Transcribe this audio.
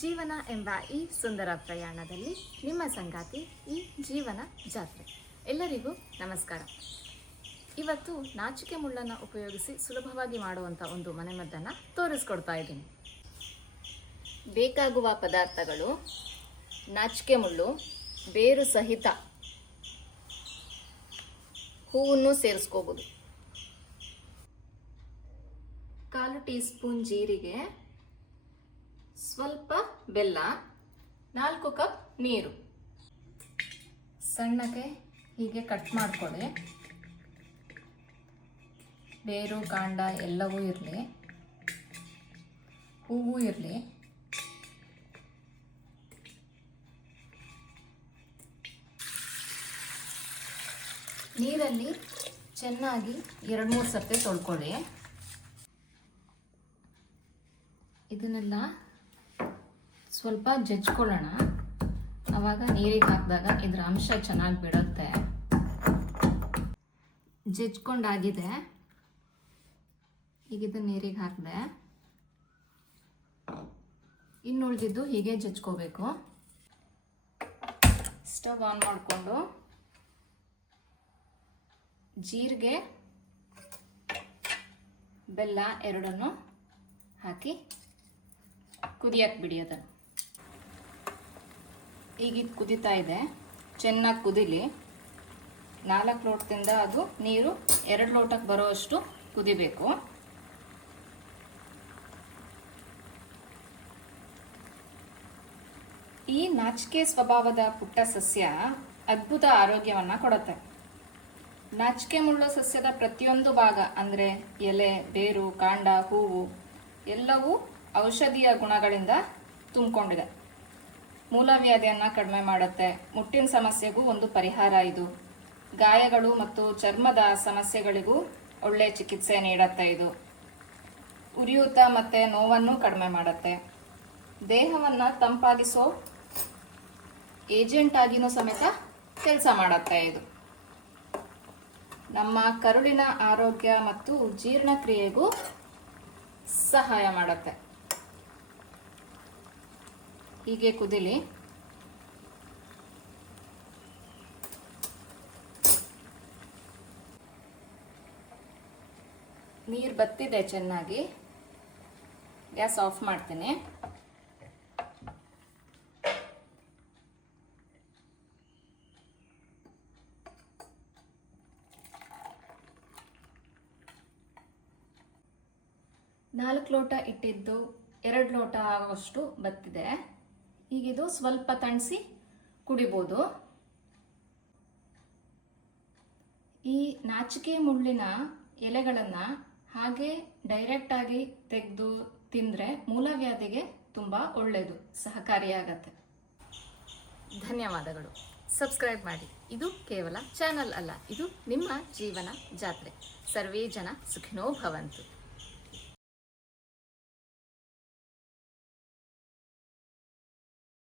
ಜೀವನ ಎಂಬ ಈ ಸುಂದರ ಪ್ರಯಾಣದಲ್ಲಿ ನಿಮ್ಮ ಸಂಗಾತಿ ಈ ಜೀವನ ಜಾತ್ರೆ. ಎಲ್ಲರಿಗೂ ನಮಸ್ಕಾರ. ಇವತ್ತು ನಾಚಿಕೆ ಮುಳ್ಳನ್ನು ಉಪಯೋಗಿಸಿ ಸುಲಭವಾಗಿ ಮಾಡುವಂಥ ಒಂದು ಮನೆಮದ್ದನ್ನು ತೋರಿಸ್ಕೊಡ್ತಾ ಇದ್ದೀನಿ. ಬೇಕಾಗುವ ಪದಾರ್ಥಗಳು: ನಾಚಿಕೆ ಮುಳ್ಳು, ಬೇರು ಸಹಿತ ಹೂವನ್ನು ಸೇರಿಸ್ಕೋಬೋದು, 1/4 ಟೀ ಸ್ಪೂನ್ ಜೀರಿಗೆ, ಸ್ವಲ್ಪ ಬೆಲ್ಲ, 4 ಕಪ್ ನೀರು. ಸಣ್ಣಗೆ ಹೀಗೆ ಕಟ್ ಮಾಡ್ಕೊಳ್ಳಿ. ಬೇರು ಕಾಂಡ ಎಲ್ಲವೂ ಇರಲಿ, ಹೂವು ಇರಲಿ. ನೀರಲ್ಲಿ ಚೆನ್ನಾಗಿ 2-3 ಸರ್ತಿ ತೊಳ್ಕೊಳ್ಳಿ. ಇದನ್ನೆಲ್ಲ ಸ್ವಲ್ಪ ಜಜ್ಕೊಳ್ಳೋಣ. ಆವಾಗ ನೀರಿಗೆ ಹಾಕಿದಾಗ ಇದರ ಅಂಶ ಚೆನ್ನಾಗಿ ಬಿಡುತ್ತೆ. ಜಜ್ಕೊಂಡಾಗಿದೆ. ಈಗ ಇದನ್ನ ನೀರಿಗೆ ಹಾಕಿದೆ. ಇನ್ನು ಉಳಿದಿದ್ದು ಹೀಗೆ ಜಜ್ಕೋಬೇಕು. ಸ್ಟವ್ ಆನ್ ಮಾಡಿಕೊಂಡು ಜೀರಿಗೆ, ಬೆಲ್ಲ ಎರಡನ್ನು ಹಾಕಿ ಕುದಿಯಕ್ಕೆ ಬಿಡಿ. ಅದನ್ನು ಈಗ ಇದು ಕುದೀತಾ ಇದೆ, ಚೆನ್ನಾಗಿ ಕುದಿಲಿ. 4 ಲೋಟದಿಂದ ಅದು ನೀರು 2 ಲೋಟಕ್ಕೆ ಬರೋಷ್ಟು ಕುದಿಬೇಕು. ಈ ನಾಚಿಕೆ ಸ್ವಭಾವದ ಪುಟ್ಟ ಸಸ್ಯ ಅದ್ಭುತ ಆರೋಗ್ಯವನ್ನು ಕೊಡುತ್ತೆ. ನಾಚಿಕೆ ಮುಳ್ಳು ಸಸ್ಯದ ಪ್ರತಿಯೊಂದು ಭಾಗ ಅಂದರೆ ಎಲೆ, ಬೇರು, ಕಾಂಡ, ಹೂವು ಎಲ್ಲವೂ ಔಷಧೀಯ ಗುಣಗಳಿಂದ ತುಂಬಿಕೊಂಡಿದೆ. ಮೂಲವ್ಯಾಧಿಯನ್ನು ಕಡಿಮೆ ಮಾಡುತ್ತೆ. ಮುಟ್ಟಿನ ಸಮಸ್ಯೆಗೂ ಒಂದು ಪರಿಹಾರ ಇದು. ಗಾಯಗಳು ಮತ್ತು ಚರ್ಮದ ಸಮಸ್ಯೆಗಳಿಗೂ ಒಳ್ಳೆ ಚಿಕಿತ್ಸೆ ನೀಡುತ್ತೆ ಇದು. ಉರಿಯೂತ ಮತ್ತು ನೋವನ್ನು ಕಡಿಮೆ ಮಾಡುತ್ತೆ. ದೇಹವನ್ನು ತಂಪಾಗಿಸೋ ಏಜೆಂಟ್ ಆಗಿನೂ ಸಮೇತ ಕೆಲಸ ಮಾಡುತ್ತೆ ಇದು. ನಮ್ಮ ಕರುಳಿನ ಆರೋಗ್ಯ ಮತ್ತು ಜೀರ್ಣಕ್ರಿಯೆಗೂ ಸಹಾಯ ಮಾಡುತ್ತೆ. ಹೀಗೆ ಕುದಿಲಿ. ನೀರು ಬತ್ತಿದೆ ಚೆನ್ನಾಗಿ. ಗ್ಯಾಸ್ ಆಫ್ ಮಾಡ್ತೀನಿ. ನಾಲ್ಕು ಲೋಟ ಇಟ್ಟಿದ್ದು 2 ಲೋಟ ಆಗೋಷ್ಟು ಬತ್ತಿದೆ. ಈಗಿದು ಸ್ವಲ್ಪ ತಣಿಸಿ ಕುಡಿಬೋದು. ಈ ನಾಚಿಕೆ ಮುಳ್ಳಿನ ಎಲೆಗಳನ್ನು ಹಾಗೆ ಡೈರೆಕ್ಟಾಗಿ ತೆಗೆದು ತಿಂದರೆ ಮೂಲವ್ಯಾಧಿಗೆ ತುಂಬ ಒಳ್ಳೆಯದು, ಸಹಕಾರಿಯಾಗತ್ತೆ. ಧನ್ಯವಾದಗಳು. ಸಬ್ಸ್ಕ್ರೈಬ್ ಮಾಡಿ. ಇದು ಕೇವಲ ಚಾನಲ್ ಅಲ್ಲ, ಇದು ನಿಮ್ಮ ಜೀವನ ಜಾತ್ರೆ. ಸರ್ವೇ ಜನ ಸುಖಿನೋ ಭವಂತು.